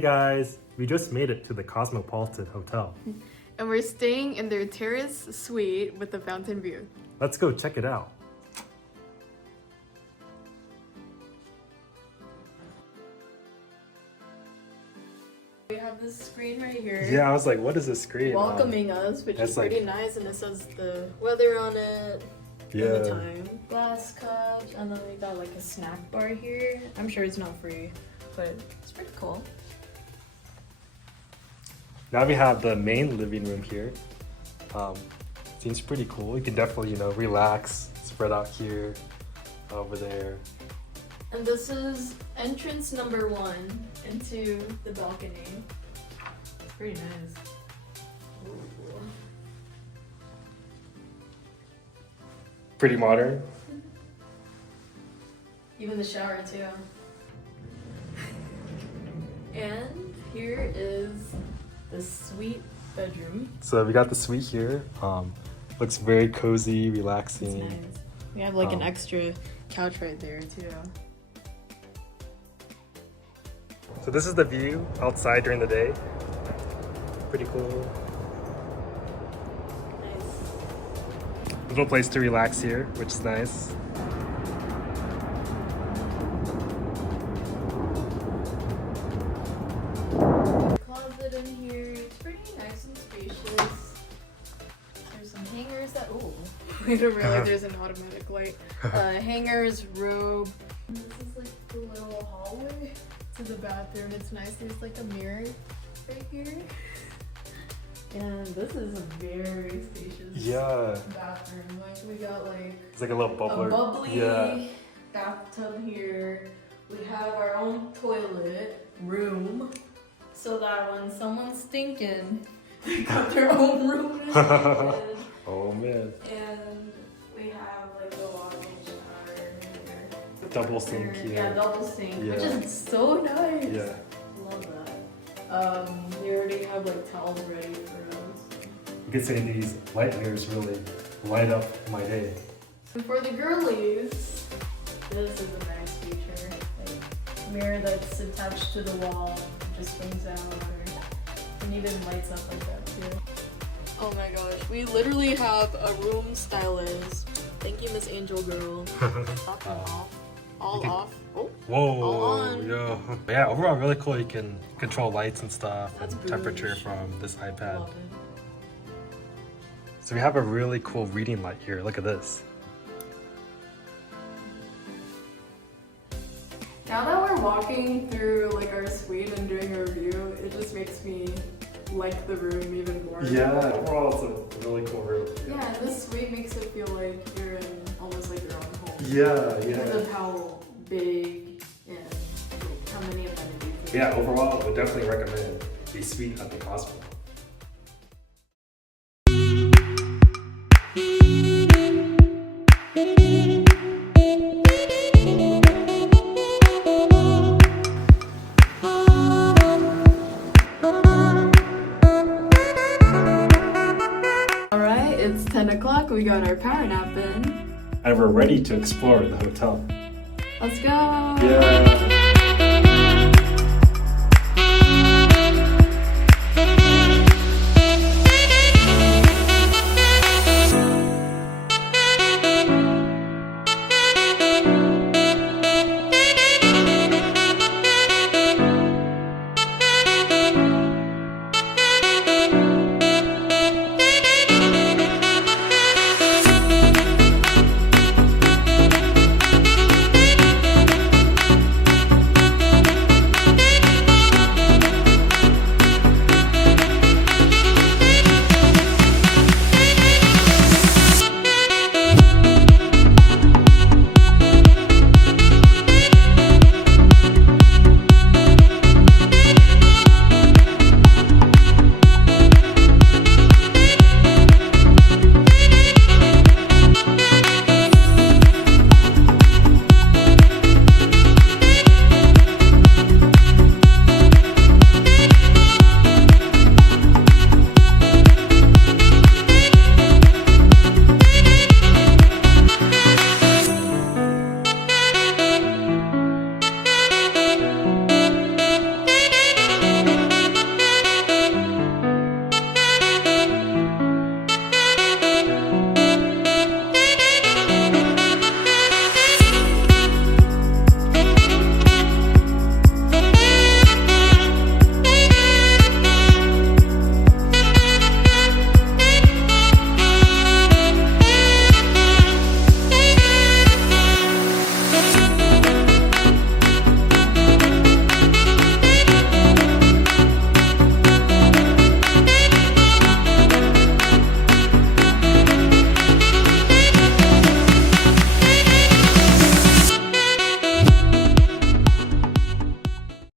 Hey guys, we just made it to the Cosmopolitan Hotel. And we're staying in their Terrace suite with a fountain view. Let's go check it out. We have this screen right here. Yeah, I was like, what is this screen? Welcoming us, which is pretty nice, and it says the weather on it. Yeah. And the time. Glass cups, and then we got like a snack bar here. I'm sure it's not free, but it's pretty cool. Now we have the main living room here. Seems pretty cool. You can definitely, relax, spread out here, over there. And this is entrance number 1 into the balcony. Pretty nice. Ooh. Pretty modern. Even the shower too. And here is the suite bedroom. So we got the suite here. Looks very cozy, relaxing. It's nice. We have like an extra couch right there too. So this is the view outside during the day. Pretty cool. Nice. Little place to relax here, which is nice. Closet in here. It's pretty nice and spacious. There's some hangers that. Oh, I didn't realize there's an automatic light. Hangers, robe. And this is like the little hallway to the bathroom. It's nice. There's like a mirror right here. And this is a very spacious bathroom. Like we got like it's like a little bubbler. A bubbly bathtub here. We have our own toilet room, so that when someone's stinking, they got their own room. Oh man. And we have like a walk-in shower here. Double sink here. Yeah, double sink, Yeah. which is so nice. Yeah. Love that. We already have like towels ready for us. You could say these light mirrors really light up my day. And for the girlies, this is a nice feature. Like mirror that's attached to the wall, just swings out, and even lights up like that too. Oh my gosh, we literally have a room stylist. Thank you, Miss Angel Girl. Stop off. All off. Oh. Whoa. All on. Yo. Yeah, overall really cool. You can control lights and stuff. That's and temperature bougie. from this iPad. Love it. So we have a really cool reading light here. Look at this. Now that we're walking through like our suite and doing a review, it just makes me like the room even more. Yeah, overall it's a really cool room. Yeah, and this suite makes it feel like you're in almost like your own home. Yeah, Because of how big and like, how many amenities. Yeah, overall I would definitely recommend the suite at the Cosmo. Alright, it's 10 o'clock. We got our power nap in. And we're ready to explore the hotel. Let's go! Yeah.